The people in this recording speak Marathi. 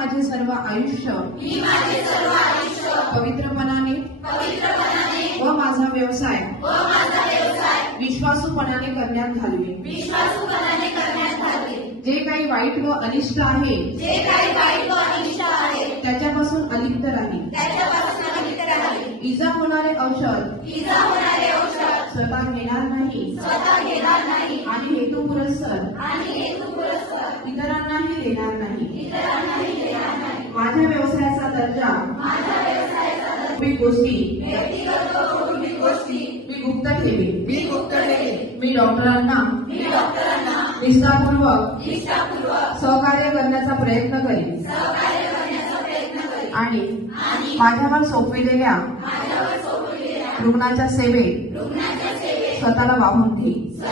माझे सर्व आयुष्य. मी माझे सर्व आयुष्य. पवित्रपणाने पवित्रपणाने व माझा व्यवसाय व माझा व्यवसाय. विश्वासूपणाने करण्यात घालवे. विश्वासूपणाने करण्यात घालवे. जे काही वाईट व अनिष्ट आहे जे काही वाईट व अनिष्ट आहे त्याच्यापासून अलिप्त राहील. त्याच्यापासून अलिप्त राहावे इजा होणारे औषध इजा होणारे औषध स्वतः घेणार नाही. स्वतः घेणार नाही. आणि हेतू पुरस्सर आणि हेतू पुरस्कार इतरांनाही देणार नाही. इतरांनाही देणार नाही माझ्या व्यवसायाचा दर्जा मी गोष्टी मी गुप्त ठेवे मी गुप्त ठेवे मी डॉक्टरांना मी डॉक्टरांना निष्ठापूर्वक निष्ठापूर्वक सहकार्य करण्याचा प्रयत्न करेन. आणि माझ्यावर सोपविलेल्या रुग्णाच्या सेवेत स्वतःला वाहून घेईन.